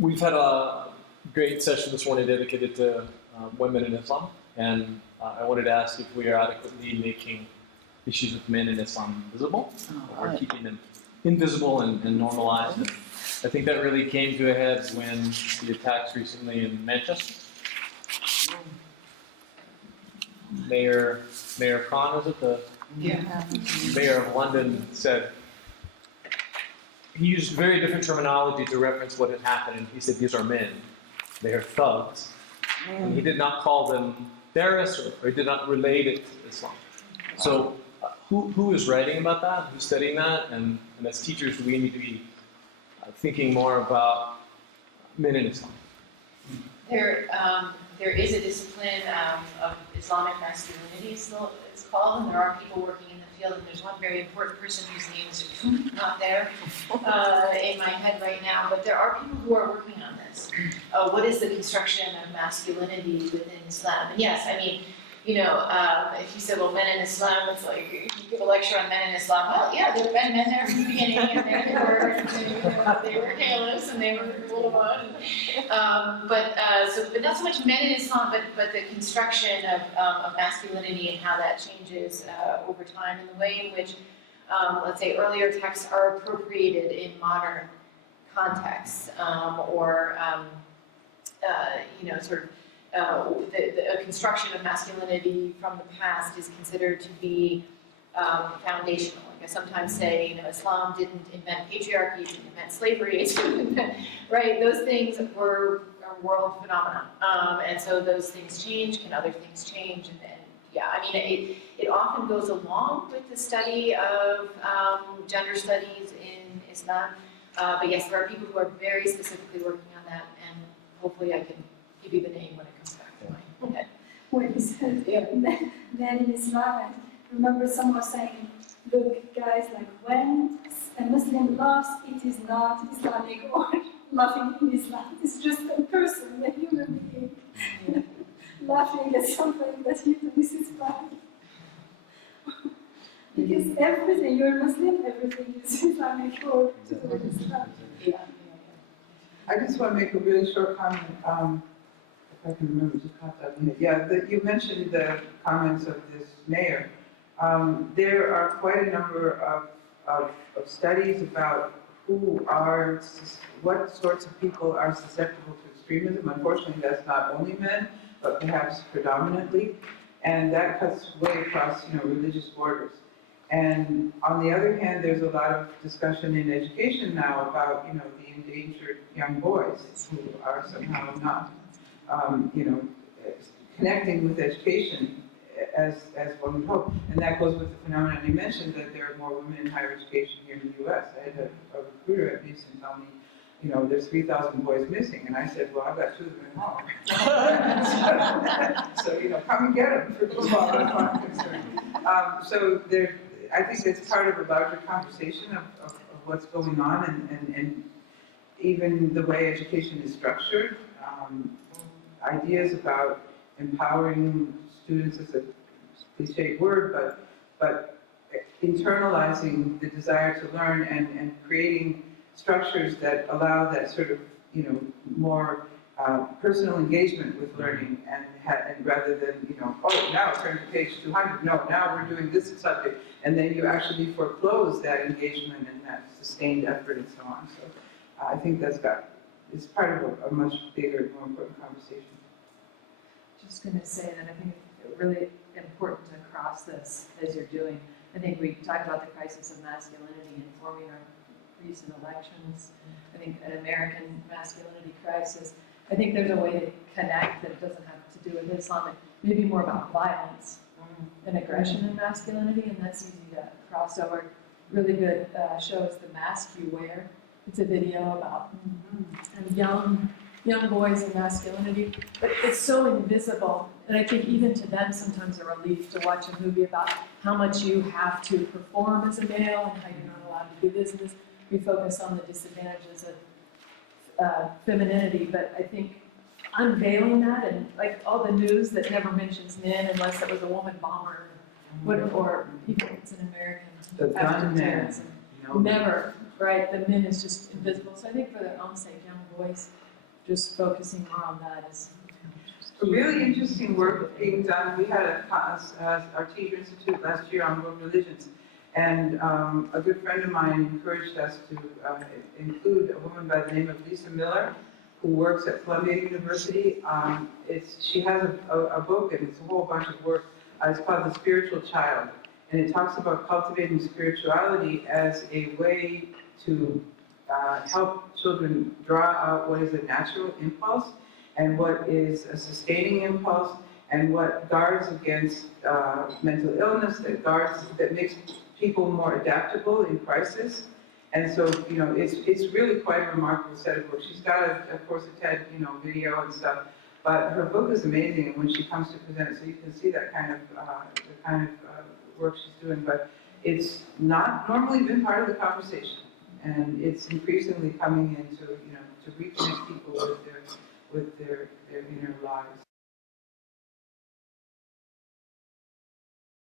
We've had a great session this morning dedicated to women in Islam, and I wanted to ask if we are adequately making issues with men in Islam visible, or keeping them invisible and normalized. And I think that really came to a head when the attacks recently in Manchester. Mayor Khan, is it the mayor of London, said he used very different terminology to reference what had happened, and he said these are men, they are thugs, and he did not call them terrorists, or he did not relate it to Islam. So who is writing about that, who's studying that, and as teachers we need to be thinking more about men in Islam. There is a discipline of Islamic masculinity, still it's called, and there are people working in the field, and there's one very important person whose name is not there in my head right now, but there are people who are working on this. What is the construction of masculinity within Islam? And yes, I mean, if you said, well, men in Islam, it's like, you give a lecture on men in Islam, well, yeah, there have been men there from the beginning, and they were caliphs, and they were little one. But not so much men in Islam, but the construction of masculinity and how that changes over time, and the way in which, let's say, earlier texts are appropriated in modern contexts, a construction of masculinity from the past is considered to be foundational. Like I sometimes say, Islam didn't invent patriarchy, it didn't invent slavery, it didn't invent, right? Those things were a world phenomenon. And so those things change. Can other things change? And it often goes along with the study of gender studies in Islam. But yes, there are people who are very specifically working on that, and hopefully I can give you the name when it comes back to my head. When you said men in Islam, I remember someone saying, look guys, like when a Muslim laughs, it is not Islamic or laughing in Islam. It's just a person, a human being, laughing at something that you do. This is fine. Because everything, you're Muslim, everything is Islamic or Islam. I just want to make a really short comment. If I can remember, just popped out in my head. Yeah, you mentioned the comments of this mayor. There are quite a number of studies about what sorts of people are susceptible to extremism. Unfortunately, that's not only men, but perhaps predominantly, and that cuts way across, religious borders. And on the other hand, there's a lot of discussion in education now about, the endangered young boys who are somehow not, connecting with education as one would hope. And that goes with the phenomenon you mentioned, that there are more women in higher education here in the U.S. I had a recruiter at Houston tell me, there's 3,000 boys missing. And I said, well, I've got 2 of them at home. So, come and get them, first of all, as far as I'm concerned. I think it's part of a larger conversation of what's going on, and even the way education is structured. Ideas about empowering students is a cliched word, but internalizing the desire to learn and creating structures that allow that sort of, more personal engagement with learning, and rather than, now turn to page 200, no, now we're doing this subject, and then you actually foreclose that engagement and that sustained effort and so on. So I think it's part of a much bigger, more important conversation. Just going to say that I think it's really important to cross this as you're doing. I think we talked about the crisis of masculinity informing our recent elections. I think an American masculinity crisis. I think there's a way to connect that it doesn't have to do with Islam, maybe more about violence and aggression and masculinity, and that's easy to cross over. Really good show is The Mask You Wear. It's a video about young boys and masculinity, but it's so invisible, and I think even to them sometimes a relief to watch a movie about how much you have to perform as a male and how you're not allowed to do this and this. We focus on the disadvantages of femininity, but I think unveiling that, and like all the news that never mentions men unless it was a woman bomber, or people, it's an American after terrorism. Never, right? The men is just invisible. So I think for their own sake, young boys, just focusing more on that is. Really interesting work being done. We had a class, our Teacher Institute last year on world religions. And a good friend of mine encouraged us to include a woman by the name of Lisa Miller, who works at Columbia University. She has a book, and it's a whole bunch of work. It's called The Spiritual Child. And it talks about cultivating spirituality as a way to help children draw out what is a natural impulse and what is a sustaining impulse, and what guards against mental illness, that makes people more adaptable in crisis. And so, it's really quite a remarkable set of books. She's got, of course, a TED, video and stuff, but her book is amazing when she comes to present it, so you can see that kind of work she's doing. But it's not normally been part of the conversation, and it's increasingly coming into, to reconnect people with their inner lives.